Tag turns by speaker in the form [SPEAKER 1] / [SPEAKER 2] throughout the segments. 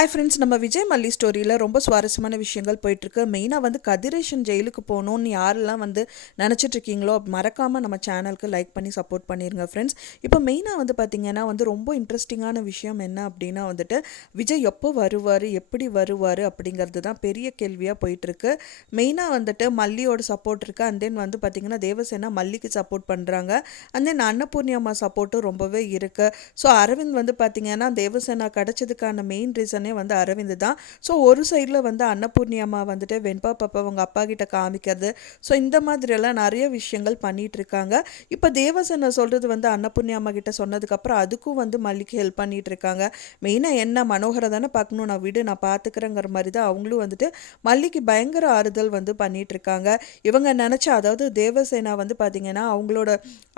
[SPEAKER 1] Hi friends நம்ம விஜய் மல்லி ஸ்டோரியில் ரொம்ப சுவாரஸ்யமான விஷயங்கள் போயிட்டுருக்கு. மெயினாக வந்து கதிரேஷன் ஜெயிலுக்கு போகணுன்னு யாரெல்லாம் வந்து நினச்சிட்டு இருக்கீங்களோ மறக்காமல் நம்ம சேனலுக்கு லைக் பண்ணி சப்போர்ட் பண்ணிடுங்க ஃப்ரெண்ட்ஸ் இப்போ மெயினாக வந்து பார்த்திங்கன்னா வந்து ரொம்ப இன்ட்ரெஸ்டிங்கான விஷயம் என்ன அப்படின்னா வந்துட்டு விஜய் எப்போ வருவார் எப்படி வருவார் அப்படிங்கிறது தான் பெரிய கேள்வியாக போயிட்டுருக்கு. மெயினாக வந்துட்டு மல்லியோட சப்போர்ட் இருக்குது அண்ட் தென் வந்து பார்த்திங்கன்னா தேவசேனா மல்லிக்கு சப்போர்ட் பண்ணுறாங்க அண்ட் தென் அன்னபூர்ணி அம்மா சப்போர்ட்டும் ரொம்பவே இருக்குது ஸோ அரவிந்த் வந்து பார்த்திங்கன்னா தேவசேனா கிடச்சதுக்கான மெயின் ரீசனே வந்து அரவிந்த் தான். ஸோ ஒரு சைடில் வந்து அன்னபூர்ணி அம்மா வந்துட்டு வெண்பா பாப்பா அவங்க அப்பா கிட்ட காமிக்கிறது. ஸோ இந்த மாதிரியெல்லாம் நிறைய விஷயங்கள் பண்ணிட்டு இருக்காங்க. இப்போ தேவசனை சொல்கிறது வந்து அன்னபூர்ணி அம்மா கிட்ட சொன்னதுக்கப்புறம் அதுக்கும் வந்து மல்லிக்கு ஹெல்ப் பண்ணிகிட்டு இருக்காங்க. மெயினாக என்ன மனோகரை தானே பார்க்கணும் நான் விடு நான் பார்த்துக்கிறேங்கிற மாதிரி தான் அவங்களும் வந்துட்டு மல்லிக்கு பயங்கர ஆறுதல் வந்து பண்ணிகிட்டு இருக்காங்க. இவங்க நினச்சா அதாவது தேவசேனா வந்து பார்த்திங்கன்னா அவங்களோட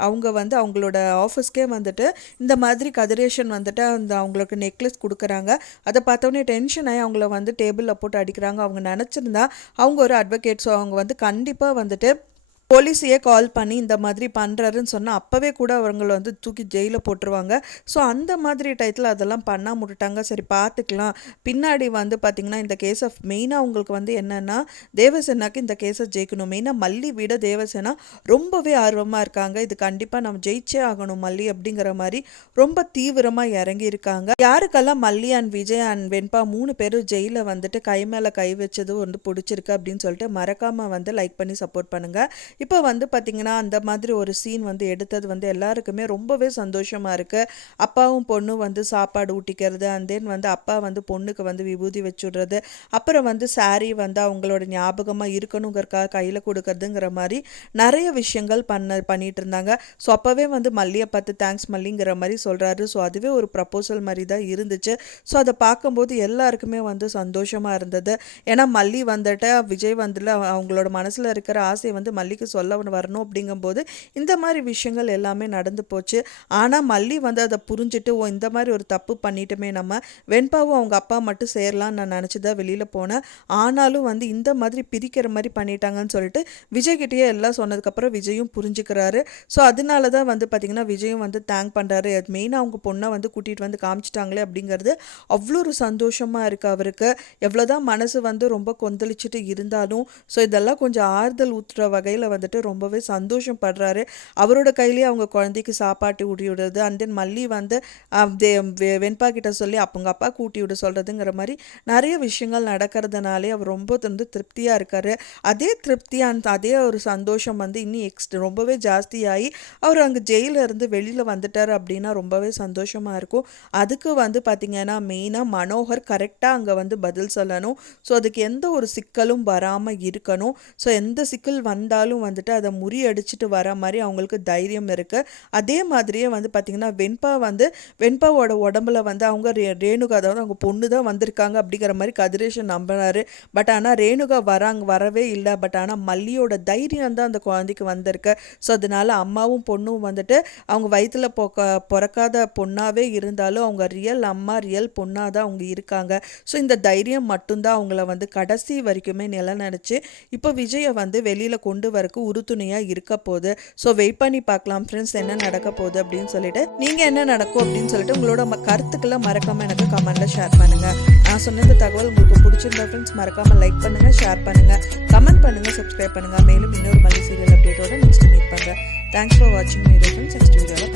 [SPEAKER 1] அவங்க வந்து அவங்களோட ஆஃபீஸ்க்கே வந்துட்டு இந்த மாதிரி கதிரேஷன் வந்துட்டு அந்த அவங்களுக்கு நெக்லஸ் கொடுக்குறாங்க. அதை பார்த்து பார்த்தோன்னே டென்ஷன் ஆகி அவங்கள வந்து டேபிளில் போட்டு அடிக்கிறாங்க. அவங்க நினச்சிருந்தா அவங்க ஒரு அட்வொகேட் ஸோ அவங்க வந்து கண்டிப்பாக வந்துட்டு போலீஸையே கால் பண்ணி இந்த மாதிரி பண்ணுறாருன்னு சொன்னால் அப்போவே கூட அவங்கள வந்து தூக்கி ஜெயிலில் போட்டுருவாங்க. ஸோ அந்த மாதிரி டயத்தில் அதெல்லாம் பண்ணால் விட்டுட்டாங்க சரி பார்த்துக்கலாம் பின்னாடி வந்து பார்த்திங்கன்னா இந்த கேஸை மெயினாக அவங்களுக்கு வந்து என்னென்னா தேவசேனாக்கு இந்த கேஸை ஜெயிக்கணும். மெயினாக மல்லி விட தேவசேனா ரொம்பவே ஆர்வமாக இருக்காங்க. இது கண்டிப்பாக நம்ம ஜெயிச்சே ஆகணும் மல்லி அப்படிங்கிற மாதிரி ரொம்ப தீவிரமாக இறங்கி இருக்காங்க யாருக்கெல்லாம் மல்லி அண்ட் விஜய் அண்ட் வெண்பா மூணு பேரும் ஜெயிலில் வந்துட்டு கை மேலே கை வச்சது வந்து பிடிச்சிருக்கு அப்படின்னு சொல்லிட்டு மறக்காமல் வந்து லைக் பண்ணி சப்போர்ட் பண்ணுங்கள் இப்போ வந்து பார்த்திங்கன்னா அந்த மாதிரி ஒரு சீன் வந்து எடுத்தது வந்து எல்லாருக்குமே ரொம்பவே சந்தோஷமாக இருக்குது அப்பாவும் பொண்ணும் வந்து சாப்பாடு ஊட்டிக்கிறது அண்ட் தென் வந்து அப்பா வந்து பொண்ணுக்கு வந்து விபூதி வச்சுடுறது அப்புறம் வந்து சாரீ வந்து அவங்களோட ஞாபகமாக இருக்கணுங்கிறக்காக கையில் கொடுக்கறதுங்கிற மாதிரி நிறைய விஷயங்கள் பண்ண பண்ணிகிட்டு இருந்தாங்க. ஸோ அப்போவே வந்து மல்லியை பார்த்து தேங்க்ஸ் மல்லிங்கிற மாதிரி சொல்கிறாரு ஸோ அதுவே ஒரு ப்ரப்போசல் மாதிரி தான் இருந்துச்சு. ஸோ அதை பார்க்கும்போது எல்லாருக்குமே வந்து சந்தோஷமாக இருந்தது. ஏன்னா மல்லி வந்துட்டு விஜய் வந்துல அவங்களோட மனசில் இருக்கிற ஆசையை வந்து மல்லிக்கு சொல்ல வரணும் அப்படிங்கும்போது இந்த மாதிரி விஷயங்கள் எல்லாமே நடந்து போச்சு. ஆனால் மல்லி வந்து அதை புரிஞ்சுட்டு ஓ இந்த மாதிரி ஒரு தப்பு பண்ணிட்டுமே நம்ம வெண்பாவும் அவங்க அப்பா மட்டும் சேரலாம்னு நான் நினச்சி தான் வெளியில் போனேன். ஆனாலும் வந்து இந்த மாதிரி பிரிக்கிற மாதிரி பண்ணிட்டாங்கன்னு சொல்லிட்டு விஜய்கிட்டயே எல்லாம் சொன்னதுக்கப்புறம் விஜயும் புரிஞ்சுக்கிறாரு. ஸோ அதனால தான் வந்து பார்த்திங்கன்னா விஜயும் வந்து தேங்க் பண்ணுறாரு அது மெயினாக அவங்க பொண்ணை வந்து கூட்டிகிட்டு வந்து காமிச்சிட்டாங்களே அப்படிங்கிறது அவ்வளோ ஒரு சந்தோஷமாக இருக்குது அவருக்கு. எவ்வளோதான் மனசு வந்து ரொம்ப கொந்தளிச்சுட்டு இருந்தாலும் ஸோ இதெல்லாம் கொஞ்சம் ஆறுதல் ஊற்றுற வகையில் வந்துட்டு ரொம்பவே சந்தோஷப்படுறாரு அவரோட கையிலேயே அவங்க குழந்தைக்கு சாப்பாட்டு ஊட்டி விடுறது அண்ட் தென் மல்லி வந்து வெண்பா கிட்ட சொல்லி அவங்க அப்பா கூட்டி விட சொல்கிறதுங்கிற மாதிரி நிறைய விஷயங்கள் நடக்கிறதுனாலே அவர் ரொம்ப வந்து திருப்தியாக இருக்காரு. அதே திருப்தி அந்த அதே ஒரு சந்தோஷம் வந்து இன்னும் எக்ஸ்ட் ரொம்பவே ஜாஸ்தியாகி அவர் அங்கே ஜெயிலில் இருந்து வெளியில் வந்துட்டார் அப்படின்னா ரொம்பவே சந்தோஷமாக இருக்கும். அதுக்கு வந்து பார்த்திங்கன்னா மெயினாக மனோகர் கரெக்டாக அங்கே வந்து பதில் சொல்லணும். ஸோ அதுக்கு எந்த ஒரு சிக்கலும் வராமல் இருக்கணும். ஸோ எந்த சிக்கல் வந்தாலும் வந்துட்டு அதை முறியடிச்சிட்டு வர மாதிரி அவங்களுக்கு தைரியம் இருக்குது அதே மாதிரியே வந்து பார்த்திங்கன்னா வெண்பா வந்து வெண்பாவோட உடம்புல வந்து அவங்க ரே ரேணுகா அதாவது அவங்க பொண்ணு தான் வந்திருக்காங்க அப்படிங்கிற மாதிரி கதிரேஷன் நம்பினாரு. பட் ஆனால் ரேணுகா வராங்க வரவே இல்லை. பட் ஆனால் மல்லியோட தைரியம் தான் அந்த குழந்தைக்கு வந்திருக்கு. ஸோ அதனால அம்மாவும் பொண்ணும் வந்துட்டு அவங்க வயிற்றுல போக்க பிறக்காத பொண்ணாகவே இருந்தாலும் அவங்க ரியல் அம்மா ரியல் பொண்ணாக தான் அவங்க இருக்காங்க. ஸோ இந்த தைரியம் மட்டும்தான் அவங்கள வந்து கடைசி வரைக்குமே நிலநடிச்சு இப்போ விஜயை வந்து வெளியில் கொண்டு வர உங்களுக்கு உறுதுணையாக இருக்க போகுது. ஸோ வெயிட் பண்ணி பார்க்கலாம் ஃப்ரெண்ட்ஸ் என்ன நடக்க போகுது அப்படின்னு சொல்லிட்டு. நீங்கள் என்ன நடக்கும் அப்படின்னு சொல்லிட்டு உங்களோட கருத்துக்களை மறக்காமல் எனக்கு கமெண்ட்டில் ஷேர் பண்ணுங்கள் நான் சொன்ன இந்த தகவல் உங்களுக்கு பிடிச்சிருந்தா ஃப்ரெண்ட்ஸ் மறக்காமல் லைக் பண்ணுங்கள் ஷேர் பண்ணுங்கள் கமெண்ட் பண்ணுங்கள் சப்ஸ்கிரைப் பண்ணுங்கள் மேலும் இன்னொரு மல்லி சீரியல் அப்டேட்டோட நெக்ஸ்ட் மீட் பண்ணுறேன் தேங்க்ஸ் ஃபார் வாட்சிங் மீடியோ ஃப்ரெண்ட்ஸ் நெக்ஸ்ட் வீடியோவில்